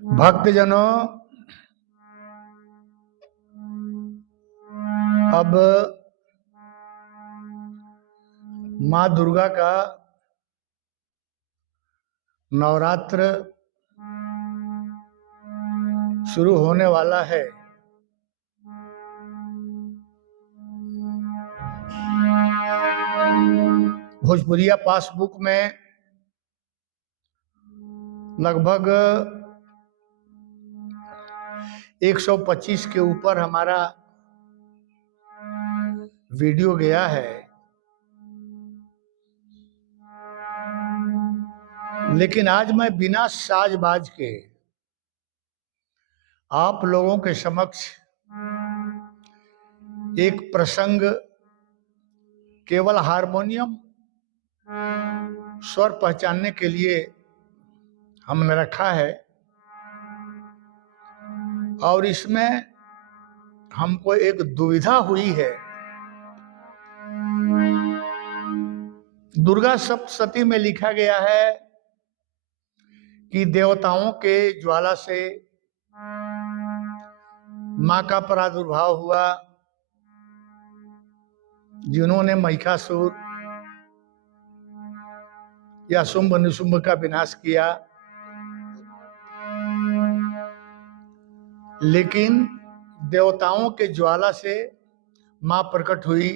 भक्तजनों, अब माँ दुर्गा का नवरात्र शुरू होने वाला है। भोजपुरिया पासबुक में लगभग 125 के ऊपर हमारा वीडियो गया है, लेकिन आज मैं बिना साजबाज के आप लोगों के समक्ष एक प्रसंग केवल हारमोनियम स्वर पहचानने के लिए हमने रखा है, और इसमें हमको एक दुविधा हुई है। दुर्गा सप्तशती में लिखा गया है कि देवताओं के ज्वाला से मां का प्रादुर्भाव हुआ, जिन्होंने महिषासुर या शुंभ निशुंभ का विनाश किया। लेकिन देवताओं के ज्वाला से मां प्रकट हुई।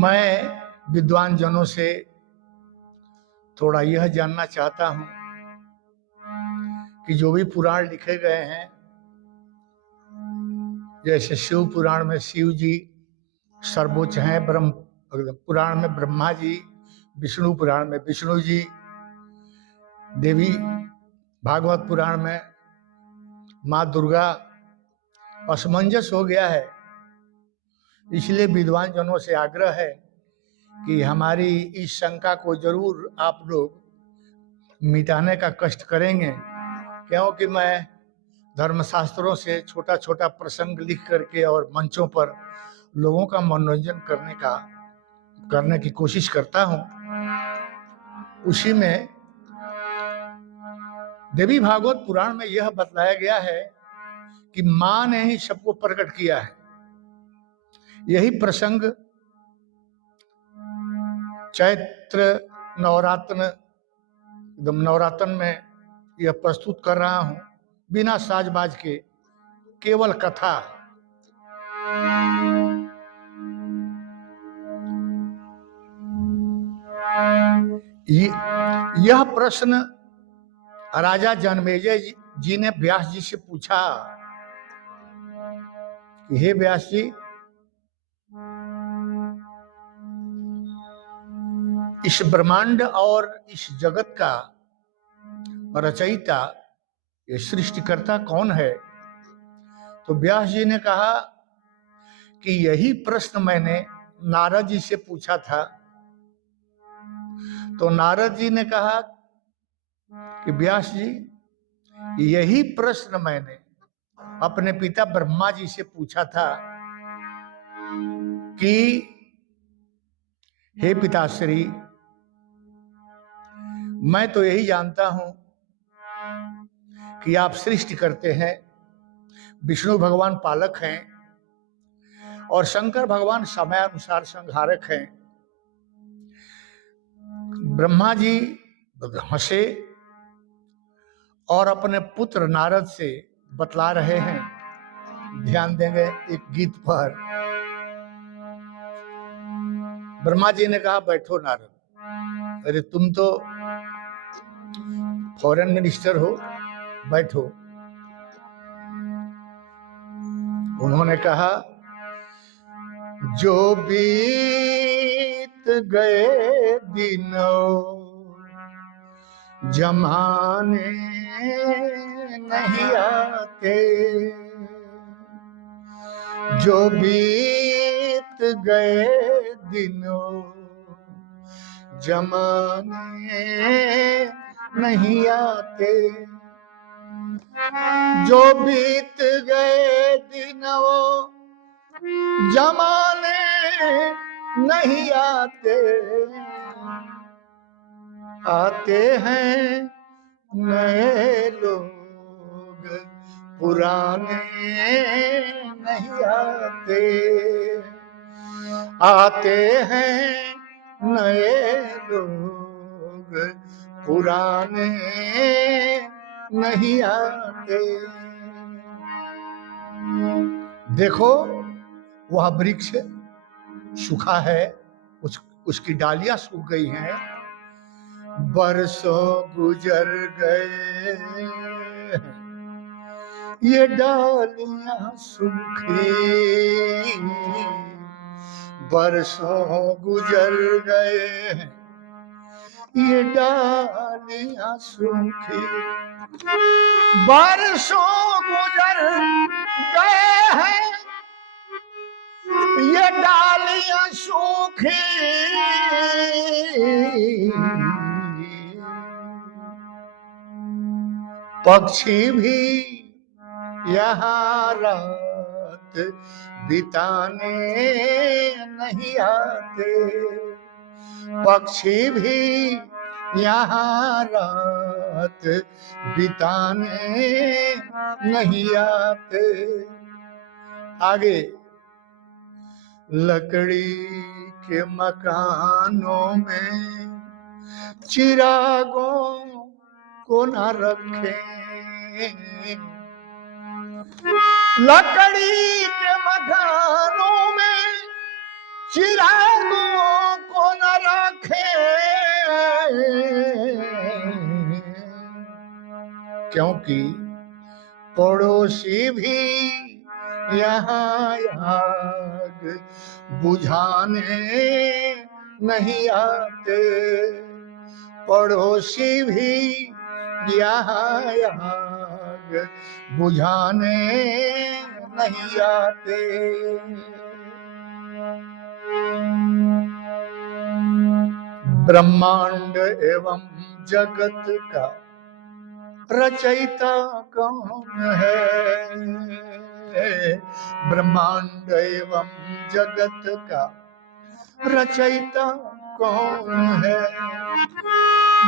मैं विद्वान जनों से थोड़ा यह जानना चाहता हूं कि जो भी पुराण लिखे गए हैं, जैसे शिव पुराण में शिव जी सर्वोच्च हैं, ब्रह्म पुराण में ब्रह्मा जी, विष्णु पुराण में विष्णु जी, देवी भागवत पुराण में माँ दुर्गा, असमंजस हो गया है। इसलिए विद्वान जनों से आग्रह है कि हमारी इस शंका को जरूर आप लोग मिटाने का कष्ट करेंगे, क्योंकि मैं धर्मशास्त्रों से छोटा छोटा प्रसंग लिख करके और मंचों पर लोगों का मनोरंजन करने की कोशिश करता हूं। उसी में देवी भागवत पुराण में यह बतलाया गया है कि मां ने ही सबको प्रकट किया है। यही प्रसंग चैत्र नवरात्र में यह प्रस्तुत कर रहा हूं, बिना साजबाज के, केवल कथा। यह प्रश्न राजा जन्मेजय जी ने व्यास जी से पूछा कि हे व्यास जी, इस ब्रह्मांड और इस जगत का रचयिता, ये सृष्टिकर्ता कौन है? तो व्यास जी ने कहा कि यही प्रश्न मैंने नारद जी से पूछा था। तो नारद जी ने कहा कि व्यास जी, यही प्रश्न मैंने अपने पिता ब्रह्मा जी से पूछा था कि हे पिताश्री, मैं तो यही जानता हूं कि आप सृष्टि करते हैं, विष्णु भगवान पालक हैं और शंकर भगवान समयानुसार संहारक हैं। ब्रह्मा जी हंसे और अपने पुत्र नारद से बतला रहे हैं। ध्यान देंगे एक गीत पर। ब्रह्मा जी ने कहा, बैठो नारद। अरे तुम तो फॉरेन मिनिस्टर हो, बैठो। उन्होंने कहा, जो बीत गए दिनों जमाने नहीं आते, जो बीत गए दिनों जमाने नहीं आते, जो बीत गए दिनों जमाने नहीं आते, आते हैं नए लोग, पुराने नहीं आते। आते हैं नए लोग, पुराने नहीं आते। देखो वह वृक्ष सूखा है, उसकी डालियां सूख गई हैं, बरसों गुजर गए, ये डालियां सूखी, बरसों गुजर गए, ये डालियां सूखी, बरसों गुजर गए हैं, ये डालियां सूखी, पक्षी भी यहाँ रात बिताने नहीं आते, पक्षी भी यहाँ रात बिताने नहीं आते। आगे, लकड़ी के मकानों में चिरागों को न रखें, लकड़ी के मकानों में चिरागों को न रखें, क्योंकि पड़ोसी भी यहाँ आग बुझाने नहीं आते, पड़ोसी भी यहाँ आग बुझाने नहीं आते। ब्रह्मांड एवं जगत का रचयिता कौन है, ब्रह्मांड एवं जगत का रचयिता कौन है,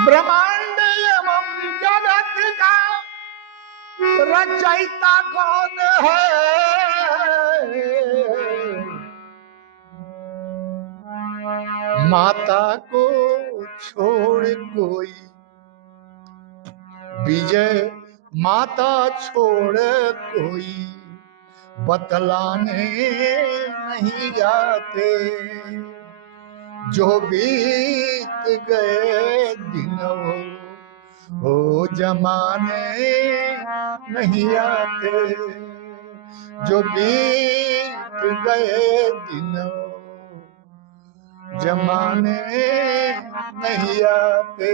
ब्रह्मांड एवं जगत का रचयिता कौन है। माता को छोड़ कोई, विजय माता छोड़ कोई बतलाने नहीं आते, जो बीत गए दिन वो जमाने नहीं आते, जो बीत गए दिन जमाने नहीं आते।